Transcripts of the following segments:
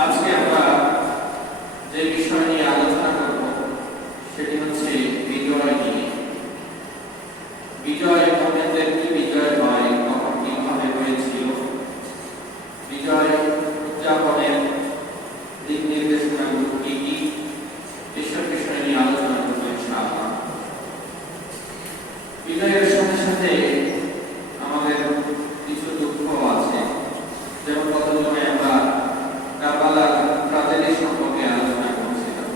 আজকে আমরা যে বিষয় নিয়ে আলোচনা করব সেটি হচ্ছে বিজয় নিয়ে। বিজয় মোমেনদের কি বিজয় হয়, কখন কিভাবে হয়েছিল, বিজয় উদযাপনের দিক নির্দেশনাগুলো কি কি, এসব বিষয় নিয়ে আলোচনা করবো ইনশাআল্লাহ। বিজয়ের সাথে সাথে আমাদের কিছু দুঃখ আছে, যেমন কতজনে আমরা কারবালার ট্রাজেডি সম্পর্কে আলোচনা করছিলাম।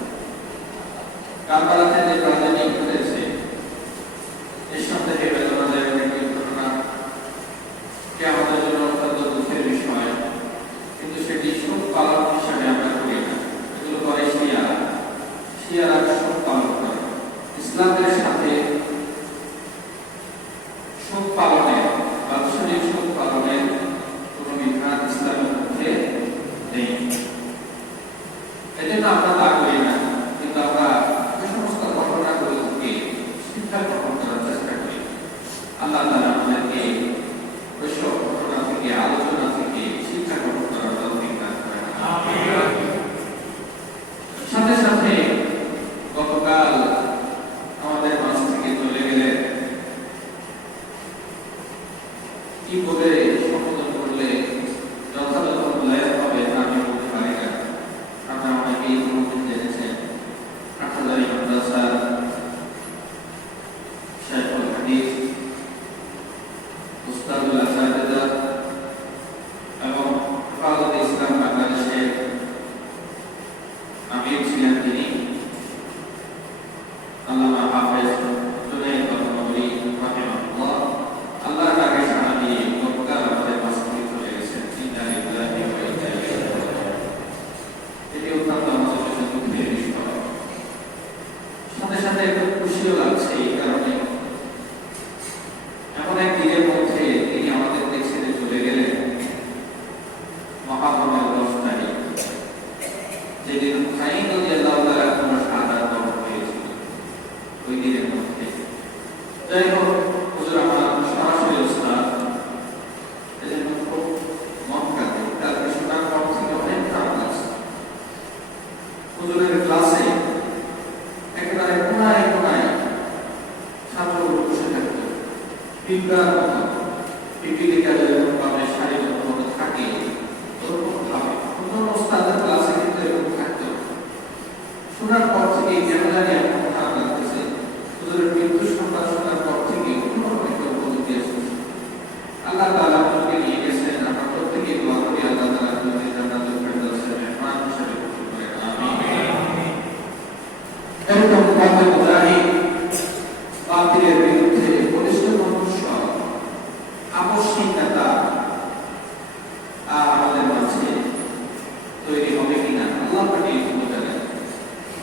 কারবালাতে যে ট্রাজেডি ঘটেছে, এর সাথে বেদনাদায়ক একটি ঘটনা, কে আমাদের জন্য অত্যন্ত দুঃখের বিষয়, কিন্তু সেটি শোক পালন হিসাবে আমরা করি না। এগুলো করে শিয়ারা শোক পালন করে। ইসলামের সাথে শোক পালনের, বাৎসরিক শোক পালনের কোন বিধান ইসলামের মধ্যে নেই। এজন্য আমরা তা করি না, কিন্তু আমরা যে সমস্ত ঘটনাগুলো থেকে শিক্ষা গ্রহণ করার চেষ্টা করি। আল্লাহ তাআলা আমাদেরকে ওইসব ঘটনা থেকে, আলোচনা থেকে শিক্ষা গ্রহণ করার তৌফিক দান করেন। সাথে সাথে গতকাল আমাদের মাঝ থেকে চলে গেলেন, কি বলে সম্বোধন করলে যথাযথ মূল্যায়ন হবে তা আমি বলতে পারি না। আমরা অনেকেই জেনেছেন, হাটহাজারী মাদ্রাসার শাইখুল হাদিস উস্তাদুল আসাতিজা এবং হেফাজত ইসলাম বাংলাদেশের আমির ছিলেন তিনি, আল্লামা হাফেজ জুনায়েদ বাবুরি রাহিমাহুল্লাহ। আল্লাহর ডাকে সাড়া দিয়ে গতকাল আমাদের মাঝ থেকে চলে গেছেন। ইন্না লিল্লাহি ওয়া ইন্না ইলাইহি রাজিউন। এটি অত্যন্ত আমাদের জন্য দুঃখের বিষয়। সাথে সাথে একটু খুশিও লাগছে, এই কারণে এমন এক দিনের মধ্যে তিনি আমাদের দেশ ছেড়ে চলে গেলেন মহারমের 10 তারিখ, যেদিন হুসাইন রাদিয়াল্লাহু তাআলা আনহু শাহাদাত বরণ হয়েছিল, ওই দিনের মধ্যে। যাই হোক, হুজুর আমার সরাসরি উস্তাদ, এজন্য খুব মন কাঁদে। তারপরে শোনার পর থেকে অনেক খারাপ লাগছে। হুজুরের ক্লাসে একেবারে কোনায় কোনায় ছাত্রগুলো বসে থাকতো, পিঁপড়ার মতো, পিপিলিকা যেরকম ভাবে সারিবদ্ধ থাকে ওরকম ভাবে হুজুর উস্তাদের ক্লাসে কিন্তু এরকম থাকতো। শোনার পর থেকে কেন জানি এমন খারাপ লাগতেছে। হুজুরের মৃত্যু সংবাদ শোনার পর থেকে অন্যরকম একটা অনুভূতি আসছে। আল্লাহ তাআলা আমাদেরকে নিয়ে গেছেন, আমরা প্রত্যেকে দোয়া করি আল্লাহ তাআলা আমাদের জান্নাতুল ফেরদাউসের মেহমান হিসেবে কবুল করেন। আমিন। এরকম কত মুজাহিদ বাতিলের বিরুদ্ধে বলিষ্ঠ কণ্ঠস্বর, আপসহীন নেতা আমাদের মাঝে তৈরি হবে কিনা আল্লাহ পাক এই জানেন।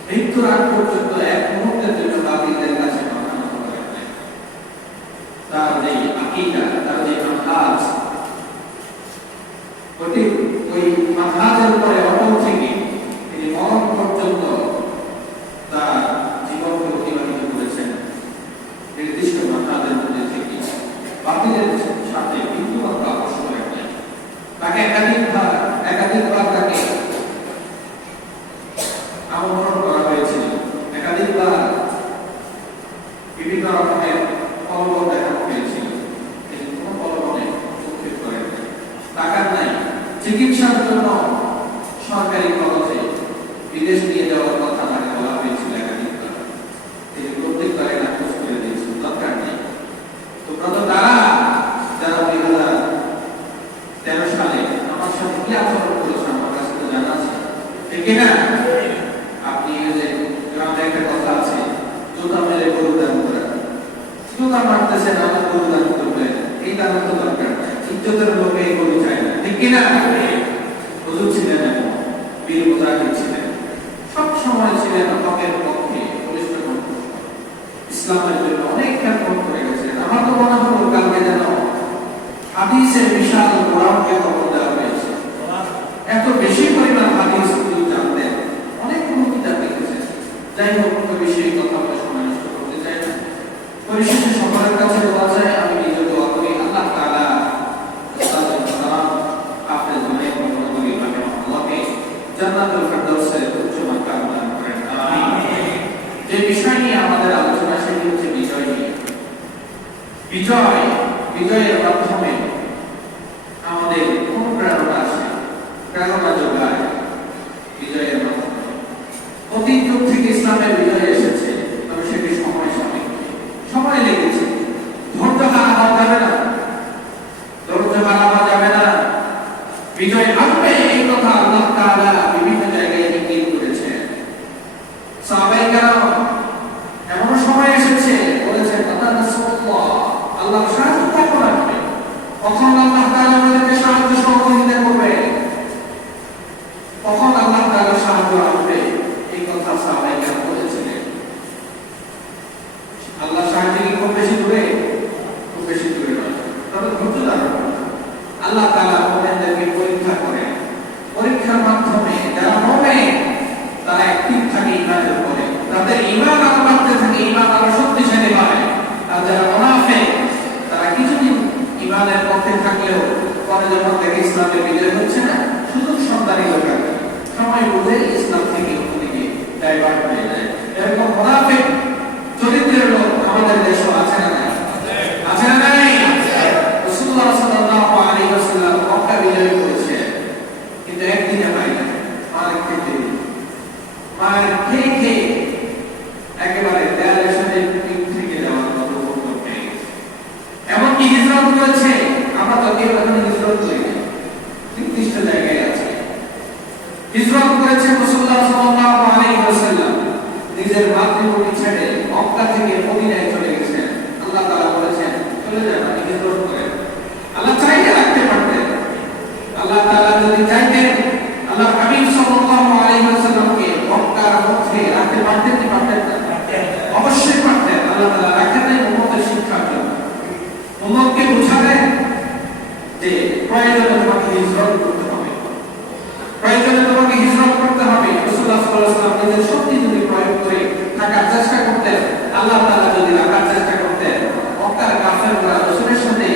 মৃত্যুর আগ পর্যন্ত এক মুহূর্তের জন্য বাতিলদের কাছে মাথা নত করেন নাই। তার যে আকীদা, তার যে মানহাজ, ওই মানহাজের উপরে অটল থেকে তিনি মরণ পর্যন্ত তার জীবনকে অতিবাহিত করেছেন নির্দিষ্ট মানহাজের মধ্যে থেকে। বাতিলের সাথে বিন্দুমাত্র আপোষ করেন নাই। তাকে একাধিকবার তাকে আমন্ত্রণ করা হয়েছিল, একাধিকবার বিভিন্ন রকমের প্রলোভন দেখানো হয়েছিল, কিন্তু কোনো প্রলোভনে উপস্থিত করেন নাই। টাকার নাই, চিকিৎসার জন্য সরকারি খরচে বিদেশ নিয়ে যাওয়ার কথা তাকে বলা হয়েছিল একাধিকবার, তিনি প্রত্যেকবারে নাকচ করে দিয়েছেন, দরকার নেই। তোমরা তো যারা 2013 সালে আমার সাথে কি আচরণ করেছে আমার কাছে তো জানা আছে, ঠিক না? আপনি যে গ্রামে একটা কথা আছে, জুতা মেরে গরু দান করা, জুতা মারতেছেন, আমার গরু দান করবেন, এই দান তো দরকার নাই। ইজ্জতের লোকে এই গরু চায় না, ঠিক কিনা? হুজুর ছিলেন এমন, বীর মুজাহিদ ছিলেন, সব সময় ছিলেন হকের পক্ষে, বলিষ্ঠ কণ্ঠস্বর, ইসলামের জন্য অনেক খ্যাতমত করে গেছেন। আমার তো মনে হলো কালকে যেন হাদিসের বিশাল কোরআনকে খবর দেওয়া হয়েছে। এত বেশি পরিমাণ হাদিস জানতেন, অনেক কোনো কিতাব লিখেছেন। যাই হোক, তো বেশি কথা বলে সময় নষ্ট করতে চাই না। পরিশেষে সকলের কাছে বলা যায়, আমি নিজে দোয়া করি আল্লাহ তাআলা উস্তাদ হাফেজ জুনায়েদ বাবুরি রাহিমাহুল্লাহকে বিজয়ের মাধ্যমে আমাদের অনুপ্রেরণা আসে, প্রেরণা যোগায় বিজয়ের মাধ্যমে। অতীত যুগ থেকে ইসলামের বিজয় এসেছে, তবে সেটি সময় লেগেছে। ধৈর্য হারা হওয়া যাবে না, বিজয় আসবে এই কথা আল্লাহ তাআলা বিভিন্ন জায়গায় ইঙ্গিত করেছেন। সাহাবায়ে কেরাম এমন সময় এসেছে বলেছেন আল্লাহর সাহায্য কখন আসবে, কখন আল্লাহ তাআলা আমাদেরকে সাহায্য সহযোগিতা করবে, কখন আল্লাহ তাআলা সাহায্য আসবে, এই কথা সাহাবায়ে কেরাম বলেছিলেন। আল্লাহ সাহায্য কি খুব বেশি দূরে নয়, তবে ধৈর্য ধারণ। আল্লাহ তাআলা আমাদেরকে পরীক্ষা করেন, পরীক্ষার মাধ্যমে যারা মুমিন তারা অ্যাক্টিভ থাকে ঈমানের উপরে, তাদের ঈমান আরো বাড়তে থাকে, ঈমান আরো শক্তিশালী হয়। আর যারা মুনাফিক তারা কিছুদিন ঈমানের পথে থাকলেও পরে যখন দেখে ইসলামের বিজয় হচ্ছে না, সুযোগ সন্ধানী লোক সময় বুঝে ইসলাম থেকে অন্যদিকে ডাইভার্ট হয়ে যায়। এরকম মুনাফিক চরিত্রের লোক আমাদের দেশে আছে না নাই? আছে না নাই? রাসূলুল্লাহ সাল্লাল্লাহু আলাইহি ওয়াসাল্লাম মক্কা বিজয় করেছে, কিন্তু একদিনে হয় না, মায়ের খেয়ে একেবারে দেয়ালের সাথে পিঠ থেকে যাওয়ার মতো হয়ে গেছে। এমনকি হিজরত করেছে, আমরা তো কেউ এখন হিজরত করি না, নির্দিষ্ট জায়গায় আছে। হিজরত করেছে রাসূলুল্লাহ সাল্লাল্লাহু আলাইহি ওয়াসাল্লাম, নিজের মাতৃভূমি ছেড়ে মক্কা থেকে মদিনায় চলে গেছেন। আল্লাহ তাআলা বলেছেন চলে যান, হিজরত করেন। আল্লাহ চাইলে রাখতে পারতেন, আল্লাহ তাআলা যদি চাইতেন আল্লাহ হাবিব সাল্লাল্লাহু আলাইহি ওয়াসাল্লামকে মক্কার মধ্যে রাখতে পারতেন কি পারতেন না? অবশ্যই পারতেন। আল্লাহ তাআলা রাখেন উম্মতের শিক্ষার জন্য, উম্মতকে বোঝালেন যে প্রয়োজনে তোমাকে হিজরত করতে হবে, প্রয়োজনে তোমাকে হিজরত করতে হবে। রাসূলুল্লাহ সাল্লাল্লাহু আলাইহি ওয়াসাল্লাম নিজের শক্তি যদি প্রয়োগ করে থাকার চেষ্টা করতেন, আল্লাহ তাআলা যদি রাখার চেষ্টা করতেন, মক্কার কাফেররা রাসূলের সাথে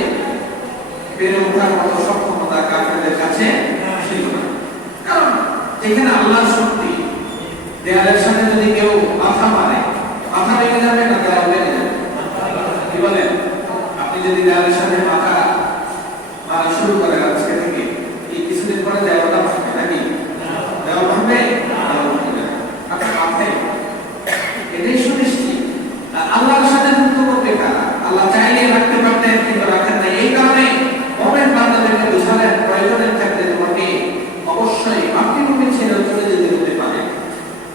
বেড়ে ওঠার মতো সক্ষমতা কাফেরদের কাছে ছিল না। কারণ যেখানে আল্লাহর শক্তি, দেয়ালের সাথে যদি কেউ মাথা মারে, মাথা ভেঙে যাবে না দেয়াল ভেঙে যাবে? কি বলেন? আপনি যদি দেয়ালের সাথে মাথা মারা শুরু করেন আজকে থেকে, এই কিছুদিন পরে দেয়ালটা ভাঙবে নাকি? দেয়াল ভাঙবে? আপনার মাথায় এটাই সুনিশ্চিত। আল্লাহর সাথে যুক্ত করবে কারা? আল্লাহ চাইলে রাখতে পারতেন, কিন্তু রাখেন না। এই কারণে মুমিন বান্দাদেরকে বুঝালেন প্রয়োজনের ক্ষেত্রে তোমাকে অবশ্যই মাতৃভূমি ছেড়ে চলে যেতে হতে পারে।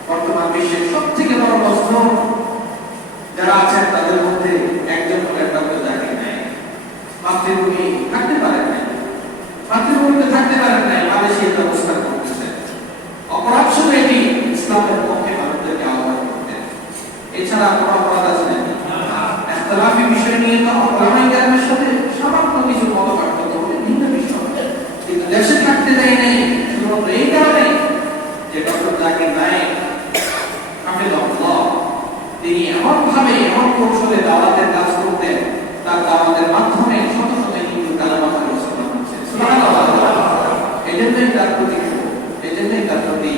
বর্তমান বিশ্বের সবথেকে বড় প্রশ্ন যারা আছেন তাদের মধ্যে একজন হলেন ডক্টর জাকির নায়েক। মাতৃভূমি থাকতে পারেন নাই, মাতৃভূমিতে থাকতে পারেন নাই, মালয়েশিয়াতে অবস্থান করতেছেন। অপরাধ শুধু এটি, ইসলামের পক্ষে মানুষদেরকে আহ্বান করতেন। এছাড়া কোনো অপরাধ আছে নাকি? ইখতিলাফি বিষয় নিয়ে তো ওলামায়ে কেরামের সাথে সামান্য কিছু মতপার্থক্য হবে, ভিন্ন বিষয়, কিন্তু দেশে থাকতে দেয় নাই শুধুমাত্র এই কারণে যে ডক্টর জাকির নায়েক হাফিজাহুল্লাহ তিনি এমনভাবে এমন কৌশলে দাওয়াতের কাজ করতেন, তার দাওয়াতের মাধ্যমে শত শত হিন্দু কালেমা পরিবর্তন হচ্ছে। সুবহানাল্লাহ। এজন্যই তার প্রতি এজন্যই তার প্রতি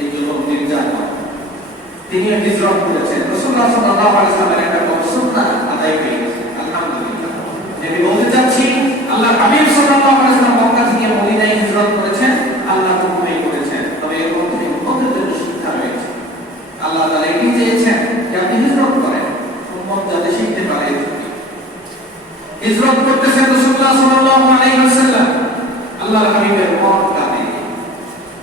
এই জুলুম নির্যাতন। তিনি হিজরত করেছেন, রাসূলুল্লাহ সাল্লাল্লাহু আলাইহি ওয়াসাল্লামের একটা সুন্নাহ আদায় করেছেন। আলহামদুলিল্লাহ। আমি বলতে চাচ্ছি আল্লাহ হাবিব সাল্লাল্লাহু আলাইহি ওয়াসাল্লাম মক্কা থেকে মদিনায় হিজরত করেছেন, আল্লাহ হুকুমই করেছেন। তবে এর মধ্যে উম্মতের জন্য শিক্ষা রয়েছে। আল্লাহ তাআলা এটি চেয়েছেন যে আপনি হিজরত করেন, উম্মত যাতে শিখতে পারে। হিজরত করতেছেন রাসূলুল্লাহ সাল্লাল্লাহু আলাইহি ওয়াসাল্লাম, আল্লাহর হাবিবের মন কাঁদে,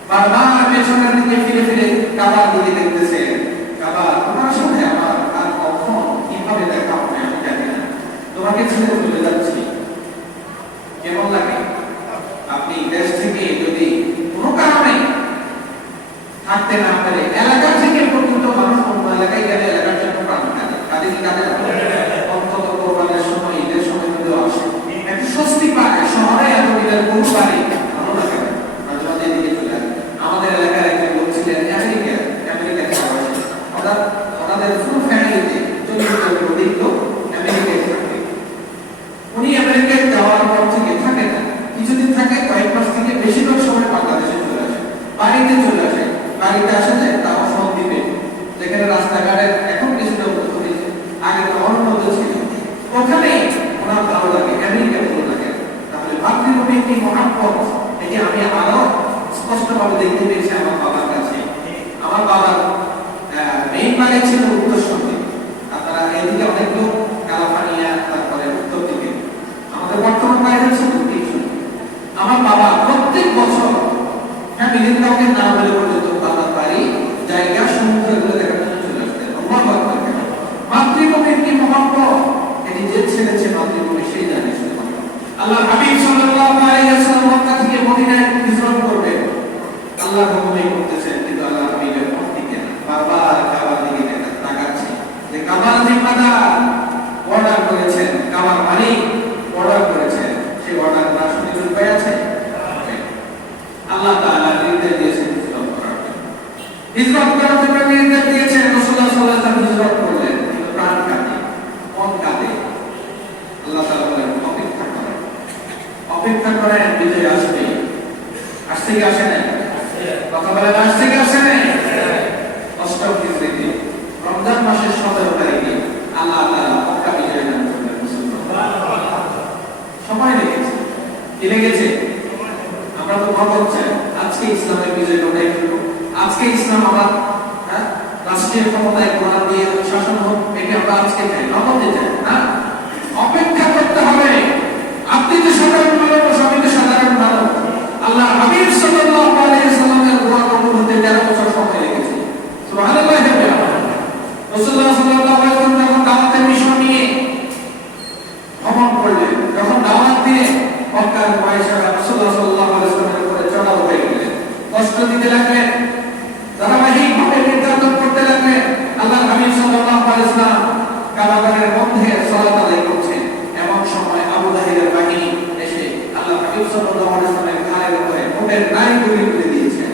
বারবার পেছনের দিকে ফিরে ফিরে কাবার দিকে দেখতেছেন। কাবা তোমার সাথে আমার আর কখন কিভাবে দেখা হবে আমি জানি না, তোমাকে ছেড়ে চলে যাচ্ছি, কেমন লাগে? আপনি দেশ থেকে যদি কোনো কারণে থাকতে না পারে, এলাকা থেকে পর্যন্ত মানুষ অন্য এলাকায় গেলে এলাকার জন্য প্রাণ কাঁদে, কাঁদে কি কাঁদে না? অন্তত কোরবানের সময়, ঈদের সময় কিন্তু আসে, একটু স্বস্তি পায়। শহরে এত দিনের গরু বাড়ি ভালো লাগে না, মাঝে মাঝে এদিকে চলে আসে। আমাদের এলাকার একজন লোক ছিলেন আমেরিকায় ওনাদের ফুল ফ্যামিলিতে 40 জনের অধিক লোক আমেরিকায় থাকে। উনি আমেরিকায় যাওয়ার পর থেকে থাকে না, কিছুদিন থাকে, কয়েক মাস থেকে বেশিরভাগ সময় বাংলাদেশে চলে আসে, বাড়িতে চলে আসে। বাড়িতে আসে যে তাও সন্দ্বীপে, যেখানে রাস্তাঘাটের এখন কিছুটা উন্নত হয়েছে, আগে তো অনুন্নত ছিল। ওখানে ওনার প্রীতি মহব্বত এটি আমি আরো স্পষ্টভাবে দেখতে পেয়েছি আমার বাবার কাছে। আমার বাবার মেইন বাড়ি ছিল উত্তর সন্ধ্যে, আপনারা এদিকে অনেক লোক কালাপানিয়া, তারপরে উত্তর দিকে আমাদের বর্তমান বাড়ি হচ্ছে উত্তর সন্ধ্যে। আমার বাবা প্রত্যেক বছর ফ্যামিলির কাউকে না বলে পর্যন্ত বাবার বাড়ি জায়গা সমুদ্রগুলো দেখার জন্য চলে আসতেন। মাতৃভূমির কি মহব্বত, এটি যে ছেড়েছে মাতৃভূমি সেই জানে শুধুমাত্র। আল্লাহ হাবিব সাল্লাল্লাহু আলাইহি ওয়াসাল্লাম মক্কা থেকে মদিনায় হিজরত করবেন, আল্লাহ হুকুমই করতেছেন, কিন্তু আল্লাহ হাবিবের মন থেকে বারবার কাবার দিকে তাকাচ্ছে যে কাবার জিম্মাদার অর্ডার করেছেন, কাবার মালিক অর্ডার করেছেন, সেই অর্ডার না শুনে উপায় আছে? আল্লাহ তাআলা নির্দেশ দিয়েছেন হিজরত করার জন্য। হিজরত করার জন্য নির্দেশ দিয়েছেন, রাসূলুল্লাহ সাল্লাল্লাহু আলাইহি ওয়াসাল্লাম হিজরত করলেন, কিন্তু প্রাণ কাঁদে, মন কাঁদে। আল্লাহ তাআলা বলেন অপেক্ষা করেন, অপেক্ষা করেন, বিজয় আসবে। আসছে কি আসে না? কথা বলেন আসছে কি আসে না? অষ্টম হিজরিতে রমজান মাসের 17 তারিখে আল্লাহ তাআলা মক্কা বিজয় দান করলেন মুসলমান। সময় লেগেছে, কি লেগেছে? আমরা তো গর্ব চাই আজকে ইসলামের বিজয় ঘটাই ফেলবো, আজকে ইসলাম আমার রাষ্ট্রীয় ক্ষমতায় কোরআন দিয়ে শাসন হোক, এটা আমরা আজকে চাই, নগদে চাই না। অপেক্ষা করতে হবে। আপনি তো সাধারণ মানুষ, আমি তো সাধারণ মানুষ। আল্লাহ হাবিব সাল্লাল্লাহু আলাইহি ওয়াসাল্লামের দোয়া কবুল হতে 13 বছর সময় লেগেছে। সুবহানাল্লাহ। রাসূলুল্লাহ সাল্লাল্লাহু আলাইহি ওয়াসাল্লাম যখন দাওয়াতের মিশন নিয়ে ভ্রমণ করলেন, যখন দাওয়াত দিয়ে মক্কার কুরাইশরা রাসূলুল্লাহ সাল্লাল্লাহু আলাইহি ওয়াসাল্লামের উপরে চড়াও হয়ে গেলেন, কষ্ট দিতে লাগলেন, ধারাবাহিকভাবে নির্যাতন করতে লাগলেন। আল্লাহ হাবিব সাল্লাল্লাহু আলাইহি ওয়াসাল্লাম কাবাগরের মধ্যে সালাত আদায় করছেন, এমন সময় আবু জাহেলের বাহিনী এসে আল্লাহ হাবিব সাল্লাল্লাহু আলাইহি ওয়াসাল্লামের ঘাড়ের উপরে উটের নাড়িভুড়ি তুলে দিয়েছেন।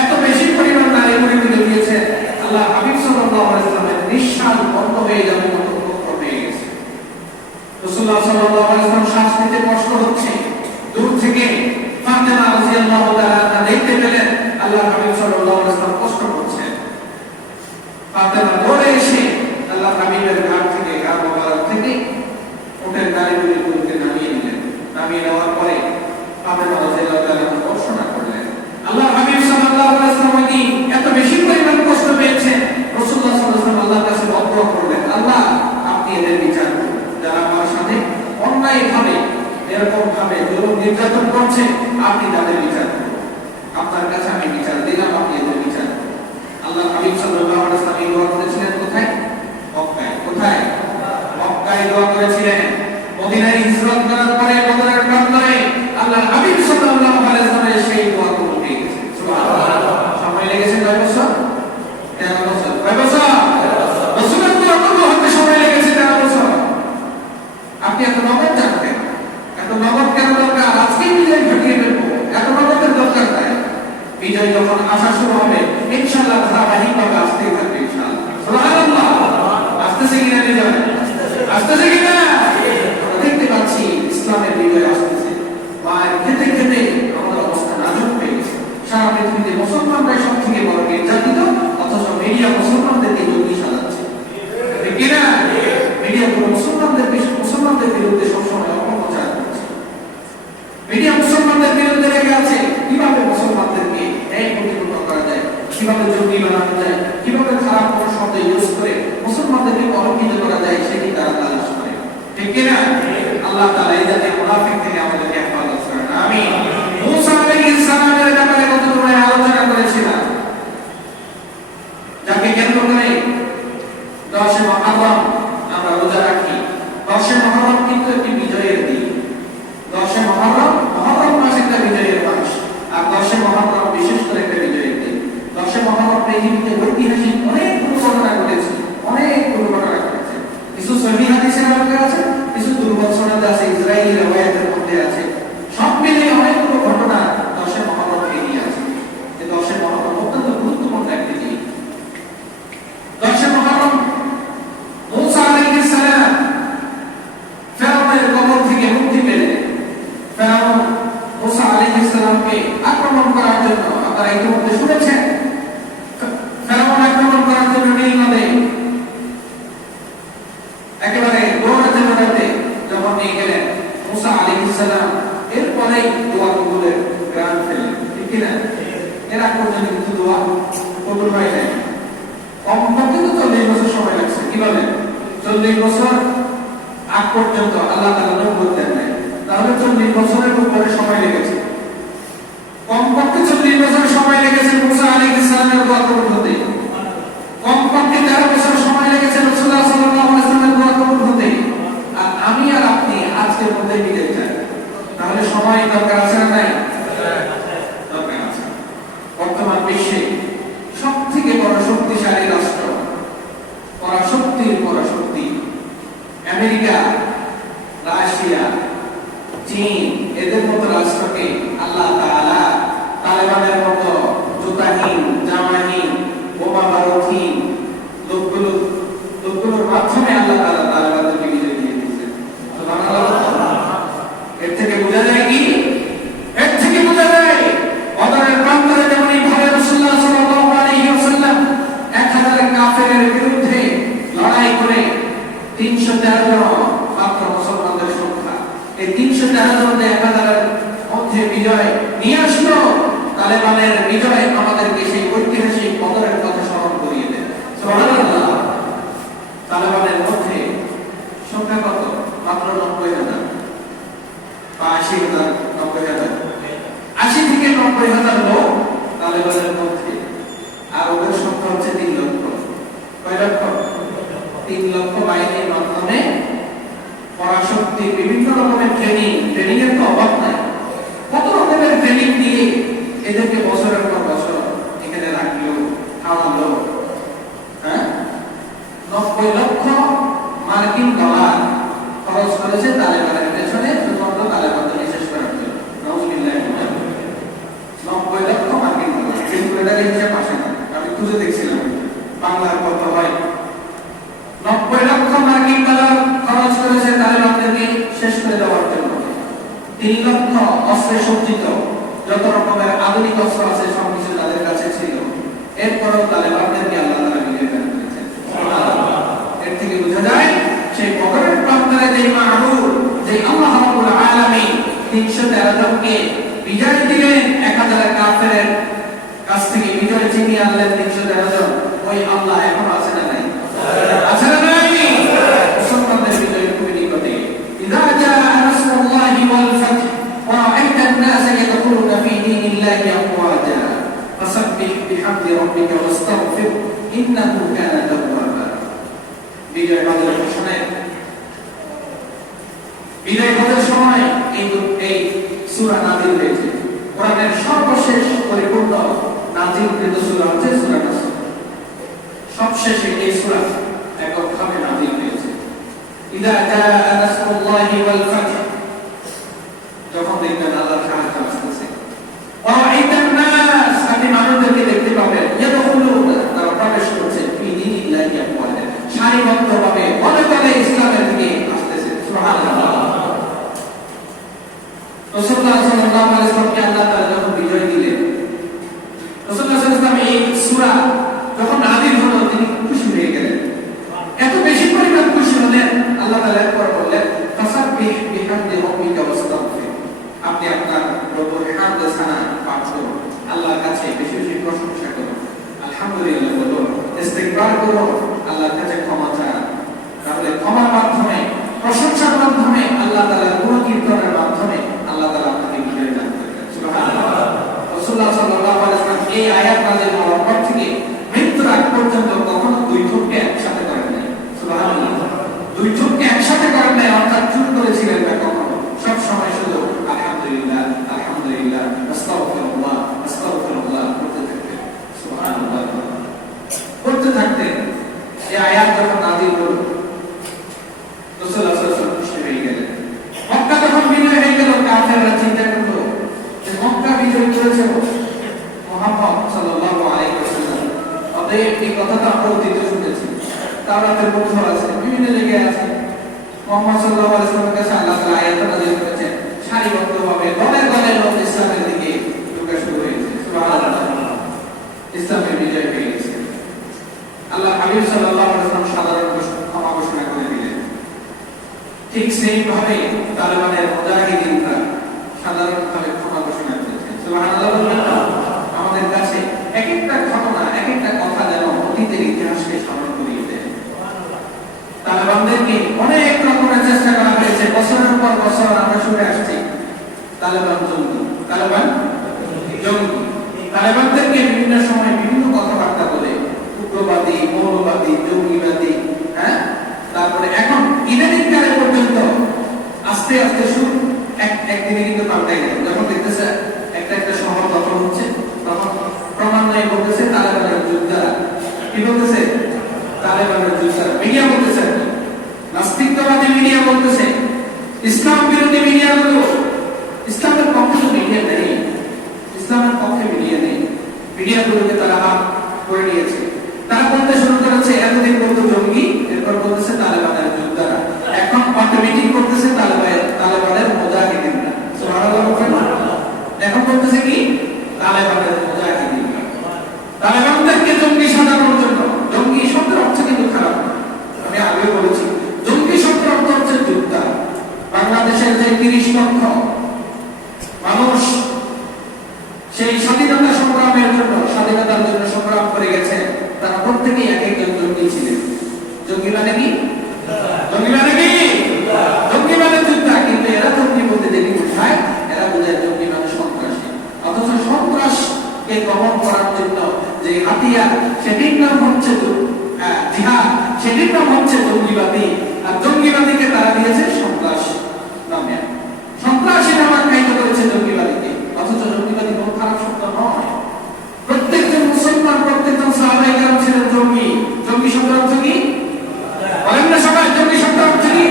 এত বেশি পরিমাণ নাড়িভুড়ি তুলে দিয়েছেন, আল্লাহ হাবিব সাল্লাল্লাহু আলাইহি ওয়াসাল্লামের নিঃশ্বাস বন্ধ হয়ে যাবে মতো হয়ে গেছে। রাসূলুল্লাহ সাল্লাল্লাহু আলাইহি ওয়াসাল্লাম শ্বাস নিতে কষ্ট হচ্ছে। দূর থেকে ফাতেমা রাদিয়াল্লাহু তাআলা দেখতে পেলেন আল্লাহ হাবিব সাল্লাল্লাহু আলাইহি ওয়াসাল্লাম কষ্ট করছেন। ফাতেমা দৌড়ে এসে আল্লাহ হাবিবের ঘাট থেকে, গা মোবারক থেকে উটের নাড়িভুড়িগুলোকে নামিয়ে দিলেন। নামিয়ে নেওয়ার পরে ফাতেমা রাদিয়াল্লাহু তাআলা ঘোষণা করলেন, আল্লাহ হাবিব সাল্লাল্লাহু আলাইহি ওয়াসাল্লাম এত বেশি পরিমাণ কষ্ট পেয়েছেন। রাসূলুল্লাহ সাল্লাল্লাহু আলাইহি ওয়াসাল্লাম আল্লাহর কাছে দোয়া করলেন, আল্লাহ আপনি এদের বিচার করুন, যারা আমার সাথে অন্যায়ভাবে এরকম ভাবে জুলুম নির্যাতন করছে, আপনি তাদের বিচার করুন। আপনার কাছে আমি বিচার দিলাম, আপনি এদের বিচার করুন। আল্লাহ হাবিব সাল্লাল্লাহু আলাইহি ওয়াসাল্লাম এই দোয়া করেছিলেন কোথায়? মক্কায়। কোথায়? মক্কায় দোয়া করেছিলেন। মদিনায় হিজরত করার পরে বদরের প্রান্তরে আল্লাহ হাবিব সাল্লাল্লাহু আলাইহি ওয়াসাল্লামের সেই দোয়া কবুল হয়ে গেছে। সুবহানাল্লাহ। সময় লেগেছে কয় বছর? 13 বছর। কয় বছর? রাসূলের দোয়া কবুল হতে সময় লেগেছে 13 বছর। আপনি এত নগদ জানতেন, এত নগদ কেন দরকার? আজকেই বিজয় ঘটিয়ে ফেলবো, এত নগদের দরকার নাই। বিজয় যখন আসা শুরু হবে ইনশাআল্লাহ ধারাবাহিকভাবে আসতেই থাকবে ইনশাআল্লাহ। সুবহানাল্লাহ। আসতেছে কিনা বিজয়? আসতেছে কিনা? আমরা দেখতে পাচ্ছি ইসলামের বিজয় আসতেছে। মায়ের খেতে খেতে আমাদের অবস্থা নাজুক হয়ে গেছে। সারা পৃথিবীতে মুসলমানরাই সব থেকে বড় নির্যাতিত, অথচ মিডিয়া মুসলমানদেরকে জঙ্গি সাজাচ্ছে। ঠিক কিনা? মিডিয়া পুরো মুসলমানদের বিরুদ্ধে সবসময় অপপ্রচার করছে। মিডিয়া মুসলমানদের বিরুদ্ধে লেগে আছে, কিভাবে মুসলমানদেরকে ন্যায় প্রতিপন্ন করা যায়, কিভাবে জঙ্গি বানানো যায়, কিভাবে খারাপ কোনো শব্দ ইউজ করে মুসলমানদেরকে কলঙ্কিত করা যায়, সেটি তারা তালাশ করে। ঠিক কিনা? আল্লাহ তাআলা এই জাতীয় মুনাফিক থেকে আমাদেরকে হেফাজত করেন। আমিন। মুসা আলাইহিস সালামের ব্যাপারে কতটুকু আলোচনা করেছিলাম, যাকে কেন্দ্র করে 10 মুহররম আমরা রোজা রাখি। 10 মুহররম কিন্তু একটি বিজয়ের দিন। 10 মুহররম মাস একটা বিজয়ের মাস, আর 10 মুহররম বিশেষ করে একটা বিজয়ের দিন। 10 মুহররম পৃথিবীতে ঐতিহাসিক অনেক ঘটনা ঘটেছে, অনেক ঘটনা ঘটেছে। কিছু সহিহ হাদিসের মধ্যে আছে, কিছু দুর্বল সনদ আছে, ইসরাইলি রওয়ায়াতের মধ্যে আছে। সব মিলিয়ে অনেকগুলো ঘটনা 10 মুহররম নিয়ে আছে। এই 10 মুহররম অত্যন্ত গুরুত্বপূর্ণ একটি দিন। 10 মুহররম মুসা আলাইহিস সালাম ফেরাউনের কবর থেকে মুক্তি পেলেন। ফেরাউন মুসা আলাইহিস সালামকে আক্রমণ করার জন্য, আপনারা ইতিমধ্যে শুনেছেন, ফেরাউন আক্রমণ করার জন্য নীল নদে একেবারে দৌড়াতে দৌড়াতে যখন নিয়ে গেলেন মুসা আলাইহিস সালাম, এরপরে এর আগ পর্যন্ত কিন্তু দোয়া কবুল হয় নাই। কমপক্ষে তো 40 বছর সময় লাগছে। কি বলে 40 বছর আগ পর্যন্ত আল্লাহ তাআলা নবুয়ত দেন নাই, তাহলে 40 বছরের উপরে সময় লেগেছে। কমপক্ষে 40 বছর সময় লেগেছে মুসা আলাইহিস সালামের দোয়া কবুল হতে। কমপক্ষে 13 বছর সময় লেগেছে রাসূলুল্লাহ সাল্লাল্লাহু আলাইহি ওয়াসাল্লামের দোয়া কবুল হতে। আর আমি আর আপনি আজকের মধ্যে মিলে যাই, তাহলে সময় দরকার আছে না নাই? দরকার আছে। বর্তমান বিশ্বে সবথেকে বড় শক্তিশালী রাষ্ট্র, পরাশক্তির পরাশক্তি আমেরিকা, রাশিয়া, চীন, এদের মতো রাষ্ট্রকে আল্লাহ তাআলা তালেবানের মতো জুতাহীন, জামাহীন, বোমা বারুদহীন লোকগুলোর মাধ্যমে আল্লাহ তাআলা তালেবানদেরকে বিজয় দিয়ে দিয়েছেন। সুবহানাল্লাহ। এর থেকে বোঝা যায় কি? এর থেকে বোঝা যায় বদরের প্রান্তরে যেমন এইভাবে রাসূলুল্লাহ সাল্লাল্লাহু আলাইহি ওয়াসাল্লাম 1000 কাফেরের বিরুদ্ধে লড়াই করে 313 জন মাত্র মুসলমানদের সংখ্যা, এই 313 জনের 1000 এর মধ্যে বিজয় নিয়ে আসলো। তালেবানের বিজয় আমাদেরকে সেই ঐতিহাসিক বদরের কথা স্মরণ করিয়ে দেয়। সুবহানাল্লাহ। তালেবানের মধ্যে সংখ্যা কত? মাত্র 90,000 বা 80,000, 90,000, 80 থেকে 90,000 লোক তালেবানের মধ্যে। আর ওদের সংখ্যা হচ্ছে 3 লক্ষ। কয় লক্ষ? 3 লক্ষ বাহিনীর মাধ্যমে পরাশক্তি বিভিন্ন রকমের ট্রেনিং এর তো অভাব নাই। কত রকমের ট্রেনিং দিয়ে এদেরকে বছরের পর বছর এখানে রাখলো, খাওয়ালো। হ্যাঁ, 90 লক্ষ মার্কিন ডলার খরচ করেছে তালেবানের পেছনে, শুধুমাত্র তালেবানদের শেষ করার জন্য। নাউজুবিল্লাহ। 90 লক্ষ মার্কিন ডলার, কিন্তু এটাকে হিসাব আসে না। আমি খুঁজে দেখছিলাম বাংলার কত হয়। 90 লক্ষ মার্কিন ডলার খরচ করেছে তালেবানদেরকে শেষ করে দেওয়ার জন্য। 3 লক্ষ অস্ত্রে সজ্জিত যত রকমের আধুনিক অস্ত্র আছে সবকিছু তাদের কাছে ছিল। এরপরও তালেবানদেরকে আল্লাহ তাআলা বিজয় দান করেছেন। এর থেকে বোঝা যায় সেই বদরের প্রান্তরে যে মাহবুব, যে আল্লাহ রাব্বুল আলামিন 313 জনকে বিজয় দিলেন, 1000 কাফেরের কাছ থেকে বিজয় ছিনিয়ে আনলেন 313 জন, ওই আল্লাহ এখন আছে না নাই? আছে না নাই? মুসলমানদের বিজয় খুবই নিকটে। ইযা জাআ নাসরুল্লাহি ওয়াল ফাth ওয়া রাআইতা আন-নাসা ইয়াদখুলুনা ফী দীনিল্লাহি আফওয়াজা ফাসাব্বিহ বিহামদি রাব্বিকা ওয়াস্তাগফির ইন্নাহু কানা তাওয়াবা। বিজয় বাজারের সময় এই সূরা নাযিল হয়েছে। কোরআনের সর্বশেষ পরিপূর্ণ নাযিলকৃত সূরা হচ্ছে সূরা নাসর। সবশেষে এই সূরা এককভাবে নাযিল হয়েছে। ইযা জাআ নাসরুল্লাহি ওয়াল ফাth, যখন দেখবেন আল্লাহর সাহায্য আসতেছে। ওয়া রাআইতান নাস, আপনি মানুষদেরকে দেখতে পাবেন, ইয়াদখুলুনা, তারা প্রবেশ করছে, ফী দীনিল্লাহি আফওয়াজা, সারিবদ্ধভাবে দলে দলে ইসলামের দিকে আসতেছে। সুবহানাল্লাহ। রাসূলুল্লাহ সাল্লাল্লাহু আলাইহি ওয়াসাল্লামকে আল্লাহ তাআলা যখন বিজয় দিলেন, রাসূলুল্লাহ সাল্লাল্লাহু আলাইহি ওয়াসাল্লাম এই সূরা যখন নাযিল হলো তিনি খুশি হয়ে গেলেন। এত বেশি পরিমাণ খুশি হলেন, আল্লাহ তাআলা এরপর বললেন, ফাসাব্বিহ বিহামদি রাব্বিকা ওয়াস্তাগফির, আপনি আপনার রব্বুল হামদ সানা পাঠ করুন, আল্লাহর কাছে বেশি বেশি প্রশংসা করুন, আলহামদুলিল্লাহ বলুন, ইস্তিগফার করুন, আল্লাহর কাছে ক্ষমা চান। তাহলে ক্ষমার মাধ্যমে, প্রশংসার মাধ্যমে, আল্লাহ তাআলার গুণকীর্তনের মাধ্যমে আল্লাহ তাআলা আপনাকে বিজয় দান করবেন। সুবহানাল্লাহ। রাসূলুল্লাহ সাল্লাল্লাহু আলাইহি ওয়াসাল্লাম এই আয়াত নাযিল হওয়ার পর থেকে মৃত্যুর আগ পর্যন্ত কখনো 2 ঠোঁটকে একসাথে করেন নাই। সুবহানাল্লাহ। 2 ঠোঁটকে একসাথে করেন নাই, অর্থাৎ চুপ করেছিলেন না কখনো। সব সময় শুধু আলহামদুলিল্লাহ, আলহামদুলিল্লাহ, আস্তাগফিরুল্লাহ, আস্তাগফিরুল্লাহ করতে থাকতেন। সুবহানাল্লাহ। করতে থাকতেন। এই আয়াত যখন নাযিল হলো, রাসূলুল্লাহ সাল্লাল্লাহু আলাইহি ওয়াসাল্লাম খুশি হয়ে গেলেন। মক্কা যখন বিজয় হয়ে গেল, কাফেররা চিন্তা করলো যে মক্কা বিজয় করেছে মুহাম্মদ সাল্লাল্লাহু আলাইহি ওয়াসাল্লাম। অতএব এই কথাটা আমরা অতীতে শুনেছি, তাওরাতের মধ্যে আছে, বিভিন্ন জায়গায় আছে। মুহাম্মদ সাল্লাল্লাহু আলাইহি ওয়াসাল্লামের কাছে আল্লাহ তাআলা আয়াত নাযিল করেছেন, সারিবদ্ধভাবে দলে দলে লোক ইসলামের দিকে ঢোকা শুরু হয়েছে। সুবহানাল্লাহ। ইসলামের বিজয় হয়ে গেছে। আল্লাহ হাবিব সাল্লাল্লাহু আলাইহি ওয়াসাল্লাম সাধারণ ক্ষমা ঘোষণা করে দিলেন। ঠিক সেইভাবে তালেবানের মুজাহিদিনরা সাধারণভাবে ক্ষমা ঘোষণা করেছেন। সুবহানাল্লাহ। আমাদের কাছে এক একটা ঘটনা, এক একটা কথা যেন অতীতের ইতিহাসকে স্মরণ করিয়ে দেয়। তালেবানদেরকে অনেক রকমের চেষ্টা করা হয়েছে, বছরের পর বছর আমরা শুনে আসছি তালেবান জঙ্গি, তালেবান জঙ্গি। তালেবানদেরকে বিভিন্ন সময় বিভিন্ন কথাবার্তা বলে উগ্রবাদী, মৌলবাদী, জঙ্গিবাদী, হ্যাঁ। তারপরে এখন ইদানিং কালে পর্যন্ত আস্তে আস্তে শুরু একদিনে কিন্তু পাল্টাই গেল। যখন দেখতেছে একটা একটা শহর দখল হচ্ছে, তখন ক্রমান্বয়ে বলতেছে তালেবানের যোদ্ধারা, কি বলতেছে? তালেবানের যোদ্ধারা। মিডিয়া বলতেছে, নাস্তিকতাবাদী মিডিয়া বলতেছে, ইসলাম বিরোধী মিডিয়াগুলো, ইসলামের পক্ষে তো মিডিয়া নেই, ইসলামের পক্ষে মিডিয়া নেই, মিডিয়াগুলোকে তারা হাত করে নিয়েছে। তারা বলতে শুরু করেছে এতদিন বলতো জঙ্গি, এরপর বলতেছে তালেবানের যোদ্ধারা, এখন অটোমেটিক করতেছে তালেবানের মুজাহিদিনরা। সুবহানাল্লাহ। এখন বলতেছে কি? তালেবানের মুজাহিদিনরা। তালেবানদেরকে জঙ্গি সাজানোর জন্য, জঙ্গি শব্দের অর্থ কিন্তু খারাপ না, আমি আগেও বলেছি, জঙ্গি শব্দের অর্থ হচ্ছে যোদ্ধা। বাংলাদেশের যে 30 লক্ষ মানুষ সেই স্বাধীনতা সংগ্রামের জন্য, স্বাধীনতার জন্য সংগ্রাম করে গেছে, তারা প্রত্যেকেই এক একজন জঙ্গি ছিলেন। জঙ্গি মানে কি? জঙ্গি মানে কি? জঙ্গি মানে যোদ্ধা। কিন্তু এরা জঙ্গি বলতে দেখি বোঝায়, এরা বোঝায় জঙ্গি মানে সন্ত্রাসী। অথচ সন্ত্রাসকে দমন করার জন্য যে হাতিয়ার, সেটির নাম হচ্ছে জিহাদ, সেটির নাম হচ্ছে জঙ্গিবাদী। আর জঙ্গিবাদীকে তারা দিয়েছে সন্ত্রাস নামে, সন্ত্রাসী নাম আখ্যায়িত করেছে জঙ্গিবাদীকে। অথচ জঙ্গিবাদী কোনো খারাপ শব্দ নয়। প্রত্যেকজন মুসলমান, প্রত্যেকজন সাহাবায়ে কেরাম ছিলেন জঙ্গি। জঙ্গি শব্দের অর্থ কি? বলেন না সবাই, জঙ্গি শব্দের অর্থ কি?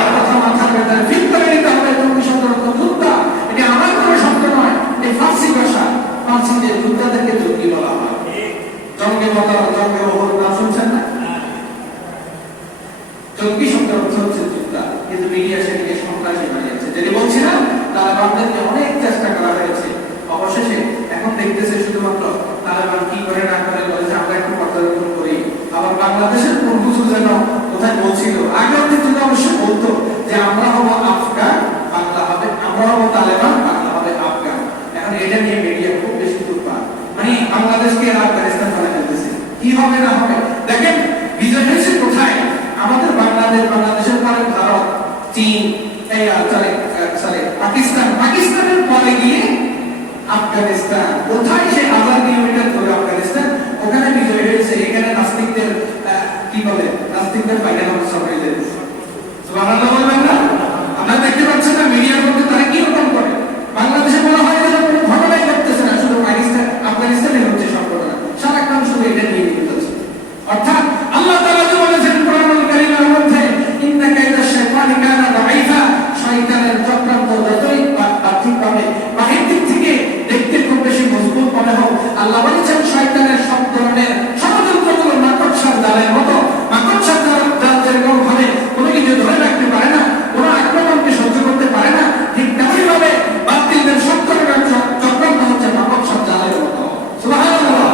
এই কথা মাথার ভেতরে ফিট করে নিতে হবে। জঙ্গি শব্দের অর্থ যোদ্ধা। এটা আমার কোনো শব্দ নয়, এই ফার্সি ভাষা। ফার্সিতে যোদ্ধাদেরকে জঙ্গি বলা হয়। জঙ্গি বলা, জঙ্গি ওহর নাম শুনছেন না? জঙ্গি শব্দের অর্থ হচ্ছে যোদ্ধা, কিন্তু মিডিয়া সেটাকে সন্ত্রাসী বানিয়েছে। যেটি বলছিলাম, তালেবানদেরকে অনেক চেষ্টা করা হয়েছে, অবশেষে এখন দেখতেছে শুধুমাত্র তালেবান কি করে না করে, বলেছে আমরা একটু পর্যবেক্ষণ করি। আবার বাংলাদেশের পূর্বসূ যেন কোথায় বলছিল, আগেও কিন্তু অবশ্যই বলতো যে আমরা হবো আফগান, বাংলা হবে, আমরা হবো তালেবান, বাংলা হবে আফগান। এখন এটা নিয়ে মিডিয়া খুব বেশি তুলপার, মানে বাংলাদেশকে আফগানিস্তান বানিয়ে ফেলতেছে। কি হবে না হবে দেখেন, বিজয় হয়েছে কোথায়? আমাদের বাংলাদেশের পরে ভারত, চীন, পাকিস্তান, পাকিস্তানের পরে গিয়ে আফগানিস্তান। কোথায়? সে 1000 কিলোমিটার দূরে আফগানিস্তান, ওখানে বিজয় হয়েছে। এখানে নাস্তিকদের কি বলে, নাস্তিকদের ফাইনাল অবস্থা হয়ে যাচ্ছে। সুবহানাল্লাহ বলবেন না? আপনারা দেখতে পাচ্ছেন না মিডিয়ার মধ্যে তারা কি রকম করে? বাংলাদেশে বলা হয় যে কোনো ঘটনাই ঘটতেছে না, শুধু পাকিস্তান, আফগানিস্তানে হচ্ছে সব ঘটনা, সারাক্ষণ শুধু এটা নিয়ে নিতেছে। অর্থাৎ আল্লাহ তাআলা যে বলেছেন কোরআনুল কারীমের মধ্যে, ইন্না কাইদা শাইতানি কানা দাঈফা, শয়তানের চক্রান্ত যতই আর্থিকভাবে বাহির দিক থেকে দেখতে খুব বেশি মজবুত মনে হোক, আল্লাহ বলেছেন শয়তানের সব ধরনের ষড়যন্ত্রগুলো মাকড়সার জালের মতো। মাকড়সার জাল যেরকম ভাবে কোনো কিছু ধরে রাখতে পারে না, কোনো আক্রমণকে সহ্য করতে পারে না, ঠিক তেমনি ভাবে বাতিলদের সব ধরনের চক্রান্ত হচ্ছে মাকড়সার জালের মতো। সুবহানাল্লাহ।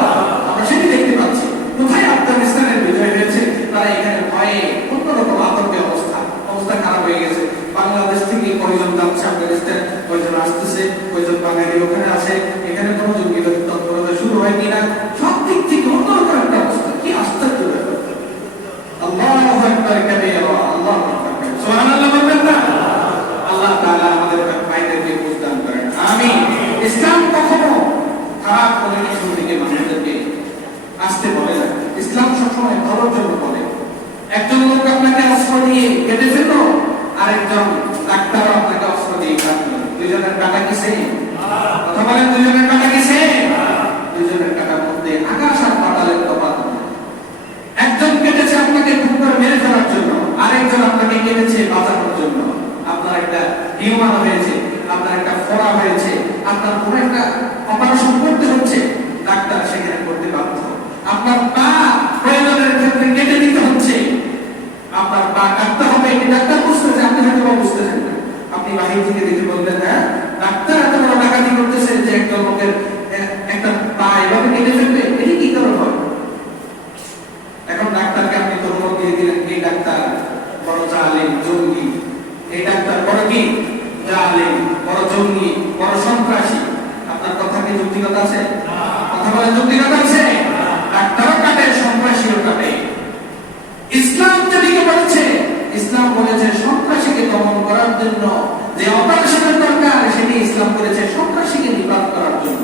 আমরা সেটি দেখতে পাচ্ছি। কোথায় আফগানিস্তানের বিজয় হয়েছে? তারা এখানে ভয়ে অন্যরকম আতঙ্কে অবস্থা খারাপ হয়ে গেছে। বাংলাদেশ থেকে কয়জন যাচ্ছে আফগানিস্তান, কয়জন আসতেছে, কয়জন বাঙালি ওখানে আছে, এখানে কোনো জঙ্গিবাদী তৎপরতা শুরু হয় কিনা, সব দিক থেকে অন্যরকম একটা অবস্থা। কি আশ্চর্য ব্যাপার! আল্লাহু আকবার কাবীরা, আল্লাহু আকবার। সুবহানাল্লাহ বলবেন না? আল্লাহ তাআলা আমাদের ভাইদেরকে বুঝদান করেন। আমিন। ইসলাম কখনো খারাপ কোনো কিছুর দিকে মানুষদেরকে আসতে বলে না। ইসলাম সবসময় ভালোর জন্য বলে। একজন লোক আপনাকে অস্ত্র দিয়ে কেটে ফেললো, আরেকজন ডাক্তার আপনাকে অস্ত্র দিয়ে কাটলো, দুইজনের কাটা কি সেম? কথা বলেন, দুইজনের কাটা কি সেম? দুইজনের কাটার মধ্যে আকাশ আর পাতালের তফাৎ। একজন কেটেছে আপনাকে খুন করে মেরে ফেলার জন্য, আরেকজন আপনাকে কেটেছে বাঁচানোর জন্য। আপনার একটা হিউমান হয়েছে, আপনার একটা ফোড়া হয়েছে, আপনার কোনো একটা অপারেশন করতে হচ্ছে, ডাক্তার সেখানে করতে বাধ্য। আপনার পা প্রয়োজনের ক্ষেত্রে কেটে দিতে হচ্ছে, আপনার পা কাটতে হবে, এটি ডাক্তার বুঝতেছে, আপনি হয়তো বুঝতেছেন না। আপনি বাহির থেকে দেখে বললেন, হ্যাঁ ডাক্তার এত বড় ডাকাতি করতেছে যে একজন লোকের একটা পা এভাবে কেটে ফেলবে, এটি কি করে হয়? এখন ডাক্তারকে আপনি ধন্যবাদ দিয়ে দিলেন, এই ডাক্তার বড় জালেম, জঙ্গি, এই ডাক্তার বড় কি জালেম, বড় জঙ্গি, বড় সন্ত্রাসী। আপনার কথা কি যৌক্তিকতা আছে? কথা বলে যুক্তি কাটাচ্ছে, ডাক্তারও কাটে, সন্ত্রাসীও কাটে। ইসলাম যেদিকে বলেছে, ইসলাম বলেছে সন্ত্রাসীকে দমন করার জন্য যে অপারেশনের দরকার সেটি ইসলাম করেছে সন্ত্রাসীকে নিপাত করার জন্য,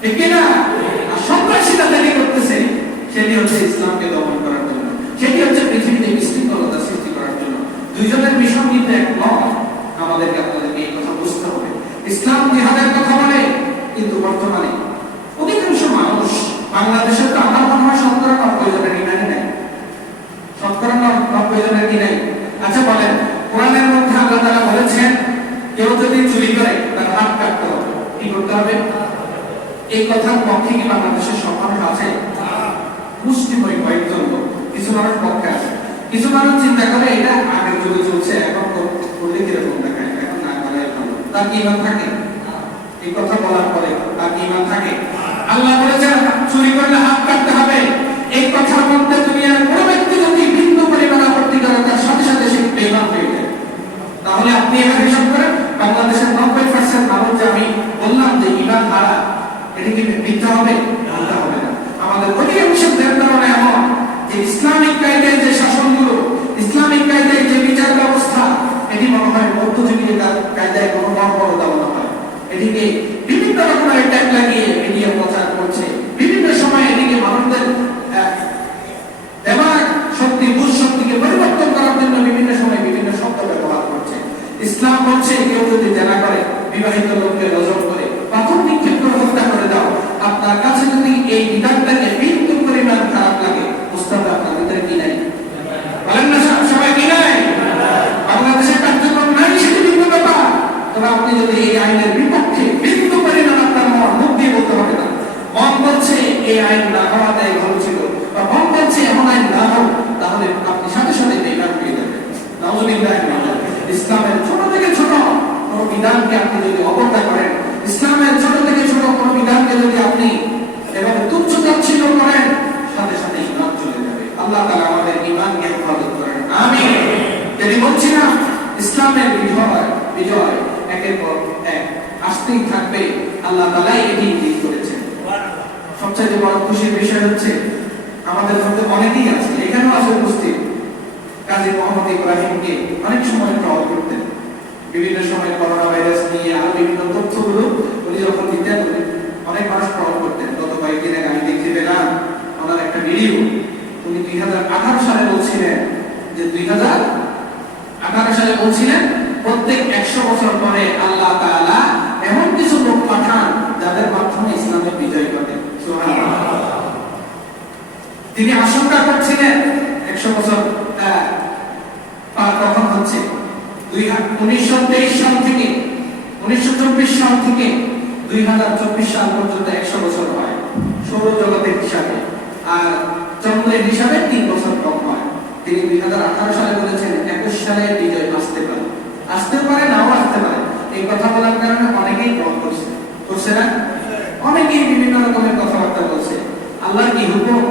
ঠিক কিনা? আর সন্ত্রাসীরা যেটি করতেছে সেটি হচ্ছে ইসলামকে দমন করার জন্য, সেটি হচ্ছে পৃথিবীতে বিশৃঙ্খলতা সৃষ্টি করার জন্য। দুইজনের মিশন কিন্তু এক নয়। আমাদেরকে আপনাদেরকে এই কথা বুঝতে হবে। ইসলাম জিহাদের কথা বলে, কিন্তু বর্তমানে অধিকাংশ মানুষ, বাংলাদেশের তো আমার মনে হয় 90 জনের ইমানই নাই, 90 জনের কি নাই। আচ্ছা বলেন, কোরআনের মধ্যে আল্লাহ তাআলা বলেছেন কেউ যদি চুরি করে তার হাত কাটতে হবে, কি করতে হবে? এই কথার পক্ষে কি বাংলাদেশের সব মানুষ আছে? মুসলিম ওই কয়েকজন লোক, কিছু মানুষ পক্ষে আছে। কিছু মানুষ চিন্তা করে এটা আগের যুগে চলছে, এখন করলে কিরকম দেখায়, এখন না করে ভালো। তার কি ইমান থাকে? এই কথা বলার পরে তার কি ইমান থাকে? আল্লাহ বলেছেন চুরি করলে হাত কাটতে হবে। এই কথার মধ্যে দুনিয়ার কোনো ব্যক্তি যদি বিন্দু পরিমাণ আপত্তি করে তার সাথে সাথে সে বেঈমান হয়ে যায়। তাহলে আপনি এখানে হিসাব করেন, বাংলাদেশের 90% মানুষ যে আমি বললাম যে ইমান হারা, এটা কি মিথ্যা হবে? মিথ্যা হবে না। আমাদের অধিকাংশের ধারণা এমন যে ইসলামিক কায়দায় যে শাসনগুলো, ইসলামিক কায়দায় যে বিচার ব্যবস্থা, এটি মনে হয় মধ্যযুগীয় কায়দায় কোনো বর্বরতা মনে হয়। এদিকে বিভিন্ন রকমের ট্যাগ লাগিয়ে মিডিয়া প্রচার করছে, বিভিন্ন সময় এদিকে মানুষদের দেমাগ শক্তি, বুঝ শক্তিকে পরিবর্তন করার জন্য বিভিন্ন সময় বিভিন্ন শব্দ ব্যবহার করছে। ইসলাম বলছে কেউ যদি জেনা করে, বিবাহিত লোককে রজম করে, পাথর নিক্ষেপ করে হত্যা করে দাও, আপনার কাছে যদি এই বিধানটাকে বিন্দু পরিমাণ খারাপ লাগে, বুঝতে হবে আপনার ভিতরে কি নাই। বলেন না সবাই কি নাই? বাংলাদেশের কার্যক্রম নাই, সেটি ভিন্ন ব্যাপার। তবে আপনি যদি এই আইনের বিপক্ষে বিন্দু পরিমাণ আপনার মুখ দিয়ে বলতে হবে না, মন বলছে এই আইন না হওয়াটাই ভালো ছিল, বা মন বলছে এমন আইন না হোক, তাহলে আপনি সাথে সাথে বেঈমান হয়ে যাবেন। নাউযুবিল্লাহ। ইসলামের ছোট থেকে ছোট কোন বিধানকে আপনি যদি অবজ্ঞা করেন, ইসলামের ছোট থেকে ছোট কোন বিধানকে যদি আপনি এভাবে তুচ্ছ তাচ্ছিল্য করেন, সাথে সাথে ঈমান চলে যাবে। আল্লাহ তাআলা আমাদের ঈমানকে হেফাজত করেন, আমিন। যদি বলছি না ইসলামের বিজয় একের পর এক আসতেই থাকবে, আল্লাহ তাআলাই এটি ঠিক করেছেন। সবচেয়ে বড় খুশির বিষয় হচ্ছে আমাদের মধ্যে অনেকেই আছে, এখানেও আছে উপস্থিত, কাজী মোহাম্মদ ইব্রাহিমকে অনেক সময় ট্রল করতেন, বিভিন্ন সময় করোনা ভাইরাস নিয়ে আরো বিভিন্ন তথ্যগুলো উনি যখন দিতেন, অনেক মানুষ ট্রল করতেন। গত কয়েকদিন আগে আমি দেখতে পেলাম ওনার একটা ভিডিও, উনি 2018 সালে বলছিলেন যে 2018 সালে বলছিলেন প্রত্যেক 100 বছর পরে আল্লাহ তাআলা এমন কিছু লোক পাঠান যাদের মাধ্যমে ইসলামের বিজয় ঘটে। সুবহানাল্লাহ। তিনি আশঙ্কা করছিলেন 100 বছর পার কখন হচ্ছে, 1923 সাল থেকে 1924 সাল থেকে 2024 সাল পর্যন্ত 100 বছর হয় সৌরজগতের হিসাবে, আর চন্দ্রের হিসাবে 3 বছর কম হয়। তিনি 2018 সালে বলেছেন 21 সালে বিজয় আসতে পারে নাও আসতে পারে। এই কথা বলার কারণে অনেকেই ট্রল করছে না, অনেকেই বিভিন্ন রকমের কথাবার্তা বলছে। আল্লাহর কি হুকুম,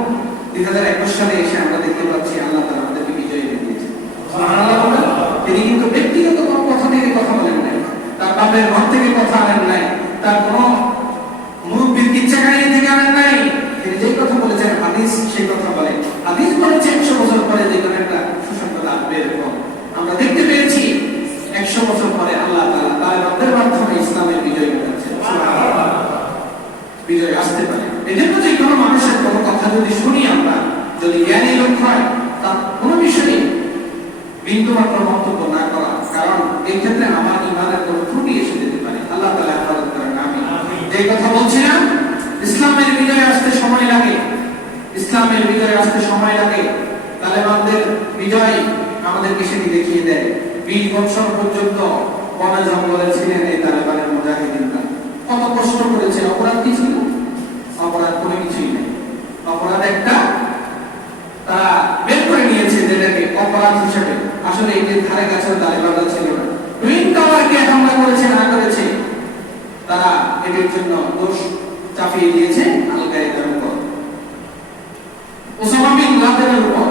2021 সালে এসে আমরা দেখতে পাচ্ছি আল্লাহ তাআলা আমাদেরকে বিজয় এনে দিয়েছেন। সুবহানাল্লাহ। তিনি কিন্তু ব্যক্তিগত কোনো কথা থেকে কথা বলেন নাই, তার বাপের ঘর থেকে কথা আনেন নাই, তার কোনো মুরব্বির কিচ্ছাকারী থেকে আনেন নাই। তিনি যে কথা বলেছেন হাদিস সেই কথা বলেন। হাদিস বলেছে 100 বছর পরে যে কোনো একটা সুসংবাদ আসবে, এরকম আমরা দেখতে পেয়েছি। 100 বছর পরে আল্লাহ তাআলা তার রবের মাধ্যমে ইসলামের বিজয় ঘটাচ্ছেন। সুবহানাল্লাহ। বিজয় আসতে পারে। এজন্য যে কোনো মানুষের কোনো কথা যদি শুনি আমরা, যদি জ্ঞানী লোক হয়, তার কোনো বিষয়ে বিন্দুমাত্র মন্তব্য না করা, কারণ এই ক্ষেত্রে আমার ঈমানের কোনো ত্রুটি এসে যেতে পারে। আল্লাহ তাআলা হেফাজত করেন, আমিন। যে কথা বলছি না, ইসলামের বিজয় আসতে সময় লাগে, ইসলামের বিজয় আসতে সময় লাগে। তালেবানদের বিজয় আমাদেরকে সেটি দেখিয়ে দেয়। 20 বছর পর্যন্ত বনে জঙ্গলে ছিলেন এই তালেবানের মুজাহিদিনরা, কত কষ্ট করেছে। অপরাধ কি ছিল? অপরাধ কোনো কিছুই নেই। অপরাধ একটা তারা বের করে নিয়েছে যেটাকে অপরাধ হিসেবে, আসলে এটির ধারে কাছেও তালেবানরা ছিল না। টুইন টাওয়ারকে হামলা করেছে না করেছে, তারা এটির জন্য দোষ চাপিয়ে দিয়েছে আল কায়েদার উপর, ওসামা বিন লাদেনের উপর।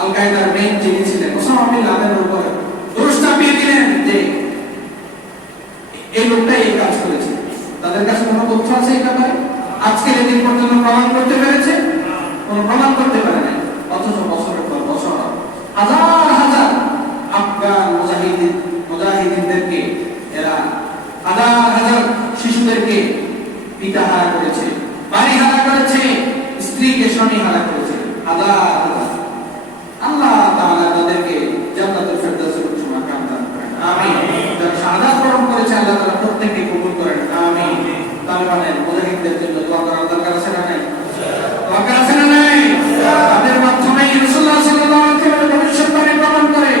আল কায়েদার মেইন যিনি ছিলেন ওসামা বিন লাদেনের উপর দোষ চাপিয়ে দিলেন যে এই লোকটাই এই কাজ করেছে। তাদের কাছে কোনো তথ্য আছে এই ব্যাপারে? আজকের এই দিন পর্যন্ত প্রমাণ করতে পেরেছে? কোনো প্রমাণ করতে পারে নাই। অথচ বছরের পর বছর হাজার হাজার আফগান মুজাহিদিনদেরকে এরা হাজার হাজার শিশুদেরকে পিতা হারা করেছে, বাড়ি হারা করেছে, স্ত্রীকে স্বামী হারা করেছে, হাজার হাজার। আল্লাহ তাআলা তাদেরকে জান্নাতুল ফেরদাউসের উচ্চ মাকাম দান করেন, আমিন। যারা শাহাদাত বরণ করেছে আল্লাহ তাআলা প্রত্যেককে কবুল করেন, আমিন। তালিবানের মুজাহিদদের জন্য দোয়া করার দরকার আছে না নাই? দরকার আছে না নাই? তাদের মাধ্যমে রাসূলুল্লাহ সাল্লাল্লাহু আলাইহি ওয়াসাল্লাম ভবিষ্যৎবাণী প্রমাণ করে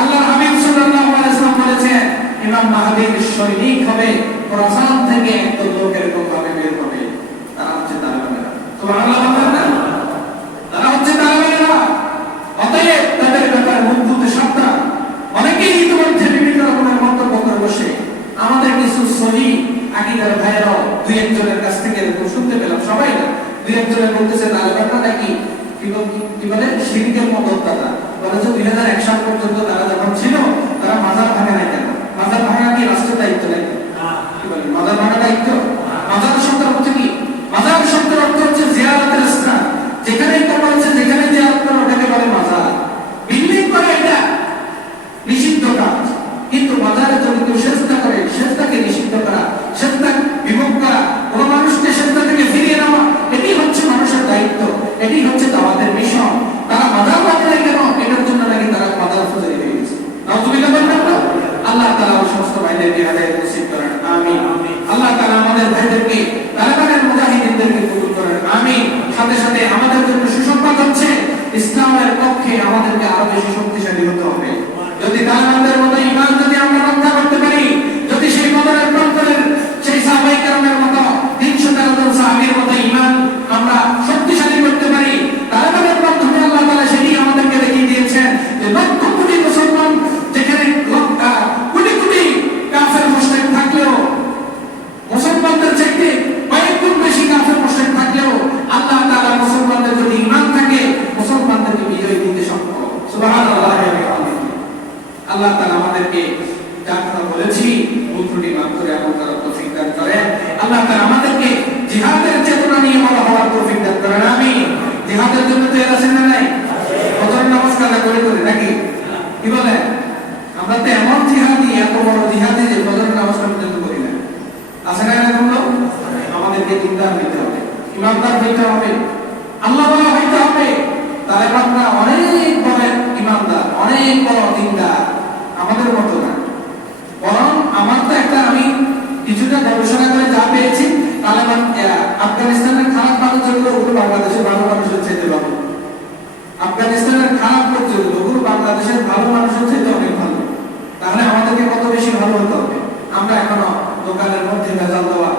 আল্লাহর হাবিব সাল্লাল্লাহু আলাইহি ওয়াসাল্লাম বলেছেন, ইমাম মাহদীর সৈনিক হবে, খোরাসান থেকে একদল লোক এরকম ভাবে বের হবে, তারা হচ্ছে তালিবানেরা। সুবহানাল্লাহ বলেন না? তারা হচ্ছে তালিবানেরা। অতএব তাদের ব্যাপারে মুখ খুলতে সাবধান। অনেকেই ইতিমধ্যে বিভিন্ন রকমের মন্তব্য করে বসে। আমাদের কিছু সহি আকীদার ভাইয়েরাও দুই একজনের কাছ থেকে এরকম শুনতে পেলাম, সবাই না, দুই একজনের বলতেছে তালেবানরা নাকি কি বলে শিরকের মদতদাতা। বলে যে 2001 সাল পর্যন্ত তারা যখন ছিল তারা মাজার ভাঙে নাই কেন? মাজার ভাঙা কি রাষ্ট্রের দায়িত্ব নাকি? কি বলে মাজার ভাঙা দায়িত্ব? মাজার শব্দের অর্থ কি? মাজার শব্দের অর্থ হচ্ছে জিয়ারতের স্থান। যেখানেই কবর আছে, যেখানে জিয়ারত করে ওটাকে বলে মাজার। বিল্ডিং করে এটা নিষিদ্ধ কাজ, কিন্তু মাজারে যদি কেউ সেজদা করে, সেজদাকে নিষিদ্ধ করা, সেজদা বিমুখ করা, কোন মানুষকে সেজদা থেকে ফিরিয়ে নেওয়া, এটি হচ্ছে মানুষের দায়িত্ব, এটি হচ্ছে দাওয়াতের মিশন। তারা মাজার বানায় কেন? এটার জন্য নাকি তারা মাজার ফুজারি হয়ে গেছে। নাউযুবিল্লাহ বলবেন না? আল্লাহ তাআলা ওই সমস্ত ভাইদেরকে হেদায়েত নসিব করেন, আমিন। আল্লাহ তাআলা আমাদের ভাইদেরকে, তালেবানের মুজাহিদিনদেরকে কবুল করেন, আমিন। সাথে সাথে আমাদের জন্য সুসংবাদ হচ্ছে ইসলামের পক্ষে আমাদেরকে আরো বেশি শক্তিশালী হতে হবে। যদি তালেবানদের মতো ঈমান যদি আমরা রক্ষা করতে পারি, যদি সেই বদরের প্রান্তরের সেই সাহাবায়ে কেরামের মতো 313 জন সাহাবীর মতো ঈমান আমরা শক্তিশালী করতে পারি, তালেবানের মাধ্যমে আল্লাহ তাআলা সেটি আমাদেরকে দেখিয়ে দিয়েছেন যে লক্ষ কোটি মুসলমান, যেখানে কোটি কোটি কাফের মুশরিক থাকলেও, মুসলমানদের চাইতে কয়েক গুণ বেশি কাফের মুশরিক থাকলেও আল্লাহ তাআলা মুসলমানদের যদি ঈমান থাকে, মুসলমানদেরকে বিজয় দিতে সক্ষম। সুবহানাল্লাহ। আল্লাহ তাআলা আমাদেরকে যা কথা বলেছি ভুল ত্রুটি মাফ করে আমল করার তৌফিক দান করেন। আল্লাহ তাআলা আমাদেরকে জিহাদের চেতনা নিয়ে বলা হওয়ার তৌফিক দান করেন, আমিন। জিহাদের জন্য তো এর আছে না নাই? ফজরের নামাজ কাজা করে নাকি? কি বলে? আমরা তো এমন জিহাদি, এত বড় জিহাদি যে ফজরের নামাজ পর্যন্ত করি না। আছে না এরকম লোক? আমাদেরকে দিনদার হইতে হবে, ইমানদার হইতে হবে, আল্লাহ ওয়ালা হইতে হবে। তালেবানরা অনেক বড় ইমানদার, অনেক বড় দিনদার, আমাদের মতো না। বরং আমার তো একটা, আমি কিছুটা গবেষণা করে যা পেয়েছি, তালেবান আফগানিস্তানের খারাপ মানুষ যেগুলো, ওগুলো বাংলাদেশের ভালো মানুষের চাইতে ভালো। আফগানিস্তানের খারাপ লোক যেগুলো, ওগুলো বাংলাদেশের ভালো মানুষের চাইতে অনেক ভালো। তাহলে আমাদেরকে কত বেশি ভালো হতে হবে? আমরা এখনো দোকানের মধ্যে ভেজাল দেওয়া,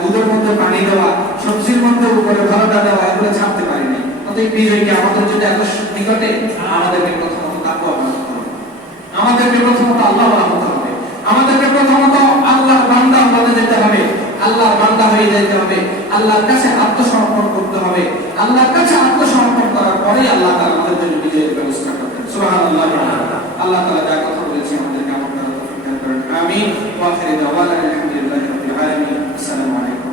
দুধের মধ্যে পানি দেওয়া, সবজির মধ্যে উপরে ভালোটা দেওয়া, এগুলো ছাড়তে পারিনি। অতএব বিজয়কে আমাদের যদি এত নিকটে, আমাদেরকে প্রথমত তাকওয়া বানাতে হবে, আমাদেরকে প্রথমত আল্লাহ হতে হবে, আমাদেরকে প্রথমত আল্লাহর বান্দা হতে যেতে হবে, আল্লাহর বান্দা হয়ে যেতে হবে, আল্লাহর কাছে আত্মসমর্পণ করতে হবে। আল্লাহর কাছে আত্মসমর্পণ করার পরেই আল্লাহ তাআলা আমাদের জন্য বিজয়ের ব্যবস্থা করবেন। সুবহানাল্লাহ। আল্লাহ তাআলা যা কথা বলেছেন আমাদেরকে আমল করার তৌফিক দান করেন, আমিন। ওয়া আখিরু দাওয়ানা আলহামদুলিল্লাহি রাব্বিল আলামিন। আসসালামু আলাইকুম।